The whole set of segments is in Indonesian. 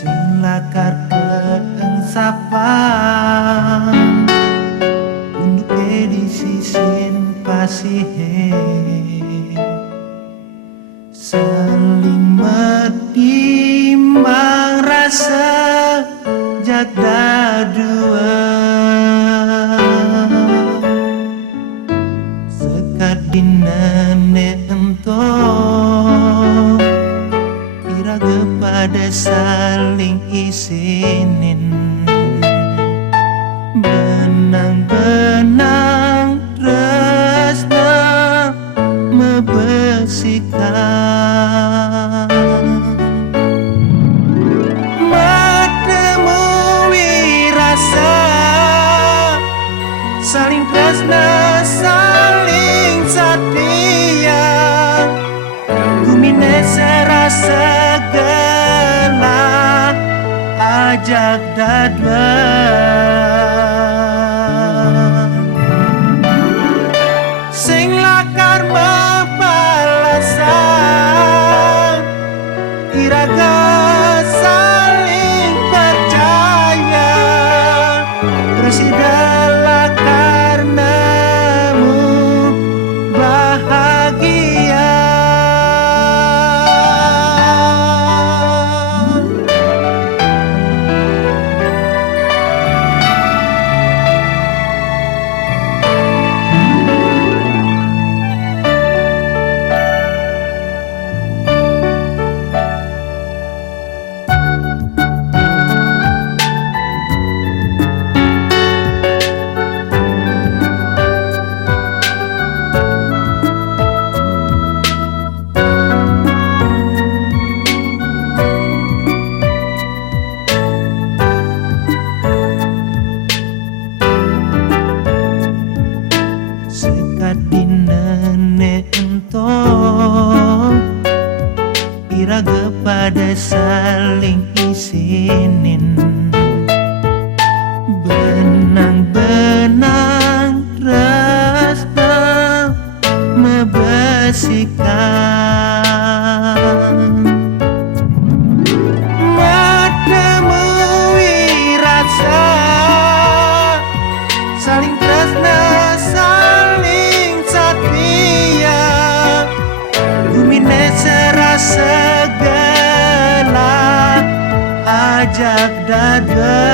sing lakar keensapang untuk edisi sin pasihe saling metimbang rasa jagda dua sekat dinane entong iraga pada saling isinin benang-benang tresna mebesikan menemui rasa saling tresna saling setia gumine serasa gelah ajak dadwa sing lakar mepalasan iraga saling percaya Presidala karenamu bahagia dinane entong iraga pada saling isinin benang-benang rasa mebesikan menemui rasa saling tresna saling setia gumine serasa gelah ajak dada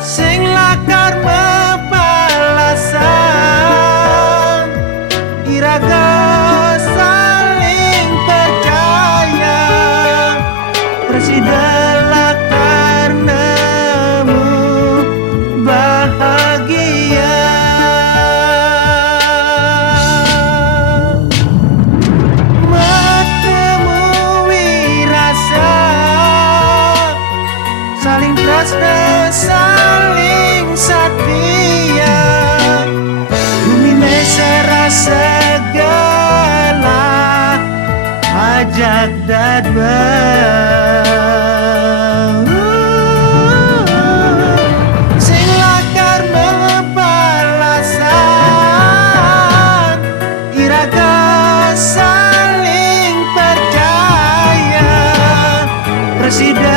sing lakar mepalasan iraga saling percaya Presidala karenamu bahagia menemui rasa saling tresna saling setia gumine serasa gelah ajak dadwa sing lakar mepalasan iraga saling percaya Presiden